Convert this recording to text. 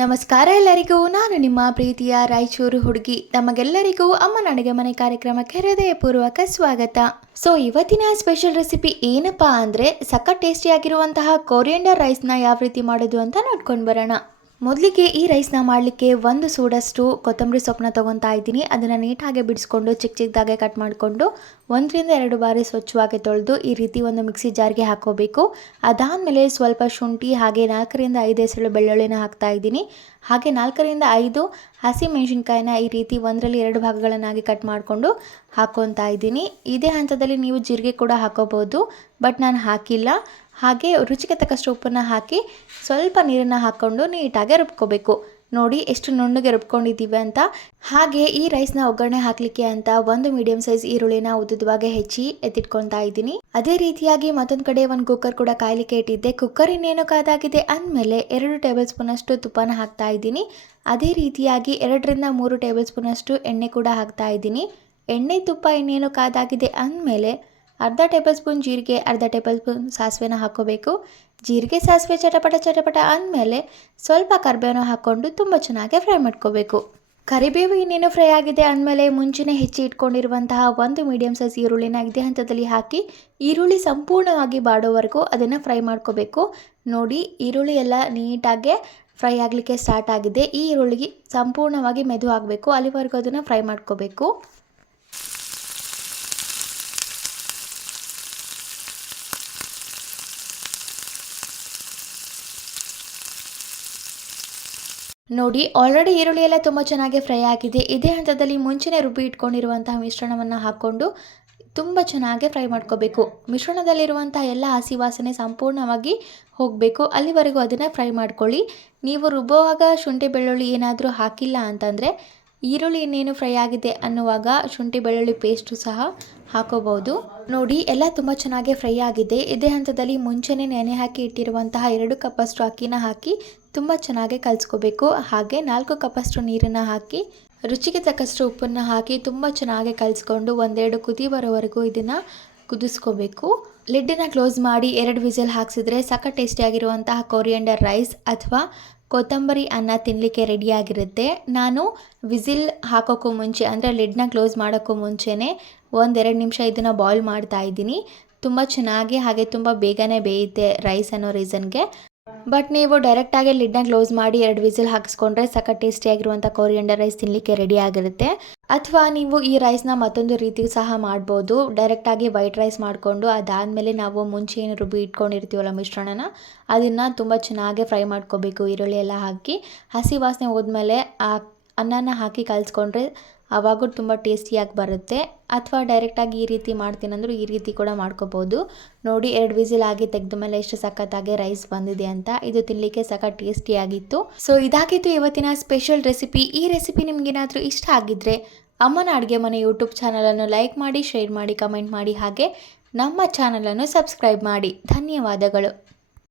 ನಮಸ್ಕಾರ ಎಲ್ಲರಿಗೂ. ನಾನು ನಿಮ್ಮ ಪ್ರೀತಿಯ ರಾಯಚೂರು ಹುಡುಗಿ. ತಮಗೆಲ್ಲರಿಗೂ ಅಮ್ಮನ ಅಡುಗೆ ಮನೆ ಕಾರ್ಯಕ್ರಮಕ್ಕೆ ಹೃದಯಪೂರ್ವಕ ಸ್ವಾಗತ. ಇವತ್ತಿನ ಸ್ಪೆಷಲ್ ರೆಸಿಪಿ ಏನಪ್ಪಾ ಅಂದರೆ ಸಖತ್ ಟೇಸ್ಟಿಯಾಗಿರುವಂತಹ ಕೊರಿಯಂಡರ್ ರೈಸ್ನ ಯಾವ ರೀತಿ ಮಾಡೋದು ಅಂತ ನೋಡ್ಕೊಂಡು ಬರೋಣ. ಮೊದಲಿಗೆ ಈ ರೈಸ್ನ ಮಾಡಲಿಕ್ಕೆ 1 ಸೂಡಷ್ಟು ಕೊತ್ತಂಬರಿ ಸೊಪ್ಪನ್ನ ತೊಗೊತಾ ಇದ್ದೀನಿ. ಅದನ್ನು ನೀಟಾಗಿ ಬಿಡಿಸ್ಕೊಂಡು ಚಿಕ್ಕ ಚಿಕ್ಕದಾಗೆ ಕಟ್ ಮಾಡಿಕೊಂಡು 1 ರಿಂದ 2 ಬಾರಿ ಸ್ವಚ್ಛವಾಗಿ ತೊಳೆದು ಈ ರೀತಿ ಒಂದು ಮಿಕ್ಸಿ ಜಾರ್ಗೆ ಹಾಕೋಬೇಕು. ಅದಾದಮೇಲೆ ಸ್ವಲ್ಪ ಶುಂಠಿ ಹಾಗೆ 4 ರಿಂದ 5 ಎಸಳು ಬೆಳ್ಳುಳ್ಳಿನ ಹಾಕ್ತಾ ಇದ್ದೀನಿ. ಹಾಗೆ 4 ರಿಂದ 5 ಹಸಿ ಮೆಣಸಿನ್ಕಾಯಿನ ಈ ರೀತಿ 1ರಲ್ಲಿ 2 ಭಾಗಗಳನ್ನಾಗಿ ಕಟ್ ಮಾಡಿಕೊಂಡು ಹಾಕ್ಕೊತಾ ಇದ್ದೀನಿ. ಇದೇ ಹಂತದಲ್ಲಿ ನೀವು ಜೀರಿಗೆ ಕೂಡ ಹಾಕೋಬೋದು, ಬಟ್ ನಾನು ಹಾಕಿಲ್ಲ. ಹಾಗೆ ರುಚಿಗೆ ತಕ್ಕಷ್ಟು ಉಪ್ಪನ್ನು ಹಾಕಿ ಸ್ವಲ್ಪ ನೀರನ್ನು ಹಾಕ್ಕೊಂಡು ನೀಟಾಗಿ ರುಬ್ಕೋಬೇಕು. ನೋಡಿ ಎಷ್ಟು ನುಣ್ಣಗೆ ರುಬ್ಕೊಂಡಿದ್ದೀವಿ ಅಂತ. ಹಾಗೆ ಈ ರೈಸ್ನ ಒಗ್ಗರಣೆ ಹಾಕಲಿಕ್ಕೆ ಅಂತ 1 ಮೀಡಿಯಂ ಸೈಜ್ ಈರುಳ್ಳಿನ ಉದ್ದುದವಾಗಿ ಹೆಚ್ಚಿ ಎತ್ತಿಟ್ಕೊತಾ ಇದ್ದೀನಿ. ಅದೇ ರೀತಿಯಾಗಿ ಮತ್ತೊಂದು ಕಡೆ 1 ಕುಕ್ಕರ್ ಕೂಡ ಕಾಯಲಿಕ್ಕೆ ಇಟ್ಟಿದ್ದೆ. ಕುಕ್ಕರ್ ಇನ್ನೇನು ಕಾದಾಗಿದೆ ಅಂದಮೇಲೆ 2 ಟೇಬಲ್ ಸ್ಪೂನ್ ಅಷ್ಟು ತುಪ್ಪನ ಹಾಕ್ತಾ ಇದ್ದೀನಿ. ಅದೇ ರೀತಿಯಾಗಿ 2 ರಿಂದ 3 ಟೇಬಲ್ ಸ್ಪೂನ್ ಅಷ್ಟು ಎಣ್ಣೆ ಕೂಡ ಹಾಕ್ತಾ ಇದ್ದೀನಿ. ಎಣ್ಣೆ ತುಪ್ಪ ಇನ್ನೇನು ಕಾದಾಗಿದೆ ಅಂದಮೇಲೆ ಅರ್ಧ ಟೇಬಲ್ ಸ್ಪೂನ್ ಜೀರಿಗೆ, ಅರ್ಧ ಟೇಬಲ್ ಸ್ಪೂನ್ ಸಾಸಿವೆನ ಹಾಕೋಬೇಕು. ಜೀರಿಗೆ ಸಾಸಿವೆ ಚಟಪಟ ಅಂದಮೇಲೆ ಸ್ವಲ್ಪ ಕರಿಬೇವನ್ನ ಹಾಕ್ಕೊಂಡು ತುಂಬ ಚೆನ್ನಾಗಿ ಫ್ರೈ ಮಾಡ್ಕೋಬೇಕು. ಕರಿಬೇವು ಇನ್ನೇನು ಫ್ರೈ ಆಗಿದೆ ಅಂದಮೇಲೆ ಮುಂಚೆನೇ ಹೆಚ್ಚಿ ಇಟ್ಕೊಂಡಿರುವಂತಹ 1 ಮೀಡಿಯಂ ಸೈಜ್ ಈರುಳ್ಳಿನ ಇದೇ ಹಂತದಲ್ಲಿ ಹಾಕಿ ಈರುಳ್ಳಿ ಸಂಪೂರ್ಣವಾಗಿ ಬಾಡೋವರೆಗೂ ಅದನ್ನು ಫ್ರೈ ಮಾಡ್ಕೋಬೇಕು. ನೋಡಿ ಈರುಳ್ಳಿ ಎಲ್ಲ ನೀಟಾಗಿ ಫ್ರೈ ಆಗಲಿಕ್ಕೆ ಸ್ಟಾರ್ಟ್ ಆಗಿದೆ. ಈ ಈರುಳ್ಳಿಗೆ ಸಂಪೂರ್ಣವಾಗಿ ಮೆದು ಆಗಬೇಕು, ಅಲ್ಲಿವರೆಗೂ ಅದನ್ನು ಫ್ರೈ ಮಾಡ್ಕೋಬೇಕು. ನೋಡಿ ಆಲ್ರೆಡಿ ಈರುಳ್ಳಿ ಎಲ್ಲ ತುಂಬ ಚೆನ್ನಾಗಿ ಫ್ರೈ ಆಗಿದೆ. ಇದೇ ಹಂತದಲ್ಲಿ ಮುಂಚೆನೇ ರುಬ್ಬಿ ಇಟ್ಕೊಂಡಿರುವಂತಹ ಮಿಶ್ರಣವನ್ನು ಹಾಕ್ಕೊಂಡು ತುಂಬ ಚೆನ್ನಾಗಿ ಫ್ರೈ ಮಾಡ್ಕೋಬೇಕು. ಮಿಶ್ರಣದಲ್ಲಿರುವಂತಹ ಎಲ್ಲ ಹಸಿ ವಾಸನೆ ಸಂಪೂರ್ಣವಾಗಿ ಹೋಗಬೇಕು, ಅಲ್ಲಿವರೆಗೂ ಅದನ್ನು ಫ್ರೈ ಮಾಡ್ಕೊಳ್ಳಿ. ನೀವು ರುಬ್ಬುವಾಗ ಶುಂಠಿ ಬೆಳ್ಳುಳ್ಳಿ ಏನಾದರೂ ಹಾಕಿಲ್ಲ ಅಂತಂದರೆ ಈರುಳ್ಳಿ ಇನ್ನೇನು ಫ್ರೈ ಆಗಿದೆ ಅನ್ನುವಾಗ ಶುಂಠಿ ಬೆಳ್ಳುಳ್ಳಿ ಪೇಸ್ಟು ಸಹ ಹಾಕೋಬಹುದು. ನೋಡಿ ಎಲ್ಲ ತುಂಬ ಚೆನ್ನಾಗಿ ಫ್ರೈ ಆಗಿದೆ. ಇದೇ ಹಂತದಲ್ಲಿ ಮುಂಚೆನೇ ನೆನೆ ಹಾಕಿ ಇಟ್ಟಿರುವಂತಹ 2 ಕಪ್ಪಷ್ಟು ಅಕ್ಕಿನ ಹಾಕಿ ತುಂಬ ಚೆನ್ನಾಗಿ ಕಲಿಸ್ಕೋಬೇಕು. ಹಾಗೆ 4 ಕಪ್ಪಷ್ಟು ನೀರನ್ನು ಹಾಕಿ ರುಚಿಗೆ ತಕ್ಕಷ್ಟು ಉಪ್ಪನ್ನು ಹಾಕಿ ತುಂಬ ಚೆನ್ನಾಗಿ ಕಲಿಸ್ಕೊಂಡು 1-2 ಕುದಿ ಬರೋವರೆಗೂ ಇದನ್ನು ಕುದಿಸ್ಕೋಬೇಕು. ಲಿಡ್ಡನ್ನು ಕ್ಲೋಸ್ ಮಾಡಿ 2 ವಿಸಿಲ್ ಹಾಕ್ಸಿದ್ರೆ ಸಖತ್ ಟೇಸ್ಟಿಯಾಗಿರುವಂತಹ ಕೊರಿಯಂಡರ್ ರೈಸ್ ಅಥವಾ ಕೊತ್ತಂಬರಿ ಅನ್ನ ತಿನ್ನಲಿಕ್ಕೆ ರೆಡಿಯಾಗಿರುತ್ತೆ. ನಾನು ವಿಸಿಲ್ ಹಾಕೋಕ್ಕೂ ಮುಂಚೆ ಅಂದರೆ ಲಿಡ್ನ ಕ್ಲೋಸ್ ಮಾಡೋಕ್ಕೂ ಮುಂಚೆನೇ 1-2 ನಿಮಿಷ ಇದನ್ನು ಬಾಯ್ಲ್ ಮಾಡ್ತಾ ಇದ್ದೀನಿ. ತುಂಬ ಚೆನ್ನಾಗಿ ಹಾಗೆ ತುಂಬ ಬೇಗನೆ ಬೇಯುತ್ತೆ ರೈಸ್ ಅನ್ನೋ ರೀಸನ್ಗೆ. ಬಟ್ ನೀವು ಡೈರೆಕ್ಟಾಗಿ ಲಿಡ್ನ ಕ್ಲೋಸ್ ಮಾಡಿ 2 ವಿಸಿಲ್ ಹಾಕಿಸ್ಕೊಂಡ್ರೆ ಸಖತ್ ಟೇಸ್ಟಿಯಾಗಿರುವಂಥ ಕೊರಿಯಂಡರ್ ರೈಸ್ ತಿನ್ನಲಿಕ್ಕೆ ರೆಡಿ ಆಗಿರುತ್ತೆ. ಅಥವಾ ನೀವು ಈ ರೈಸ್ನ ಮತ್ತೊಂದು ರೀತಿ ಸಹ ಮಾಡ್ಬೋದು. ಡೈರೆಕ್ಟಾಗಿ ವೈಟ್ ರೈಸ್ ಮಾಡಿಕೊಂಡು ಅದಾದಮೇಲೆ ನಾವು ಮುಂಚೆ ಏನು ರುಬ್ಬಿ ಇಟ್ಕೊಂಡಿರ್ತೀವಲ್ಲ ಮಿಶ್ರಣನ ಅದನ್ನು ತುಂಬ ಚೆನ್ನಾಗಿ ಫ್ರೈ ಮಾಡ್ಕೋಬೇಕು. ಈರುಳ್ಳಿ ಎಲ್ಲ ಹಾಕಿ ಹಸಿ ವಾಸನೆ ಹೋದ್ಮೇಲೆ ಆ ಅನ್ನನ ಹಾಕಿ ಕಲಿಸ್ಕೊಂಡ್ರೆ ಆವಾಗೂ ತುಂಬ ಟೇಸ್ಟಿಯಾಗಿ ಬರುತ್ತೆ. ಅಥವಾ ಡೈರೆಕ್ಟಾಗಿ ಈ ರೀತಿ ಮಾಡ್ತೀನಂದ್ರೂ ಈ ರೀತಿ ಕೂಡ ಮಾಡ್ಕೋಬೋದು. ನೋಡಿ 2 ವಿಸಿಲ್ ಆಗಿ ತೆಗೆದ ಮೇಲೆ ಎಷ್ಟು ಸಖತ್ತಾಗಿ ರೈಸ್ ಬಂದಿದೆ ಅಂತ. ಇದು ತಿನ್ನಲಿಕ್ಕೆ ಸಖತ್ ಟೇಸ್ಟಿಯಾಗಿತ್ತು. ಇದಾಗಿತ್ತು ಇವತ್ತಿನ ಸ್ಪೆಷಲ್ ರೆಸಿಪಿ. ಈ ರೆಸಿಪಿ ನಿಮಗೇನಾದರೂ ಇಷ್ಟ ಆಗಿದ್ದರೆ ಅಮ್ಮನ ಅಡುಗೆ ಮನೆ ಯೂಟ್ಯೂಬ್ ಚಾನಲನ್ನು ಲೈಕ್ ಮಾಡಿ, ಶೇರ್ ಮಾಡಿ, ಕಮೆಂಟ್ ಮಾಡಿ, ಹಾಗೆ ನಮ್ಮ ಚಾನಲನ್ನು ಸಬ್ಸ್ಕ್ರೈಬ್ ಮಾಡಿ. ಧನ್ಯವಾದಗಳು.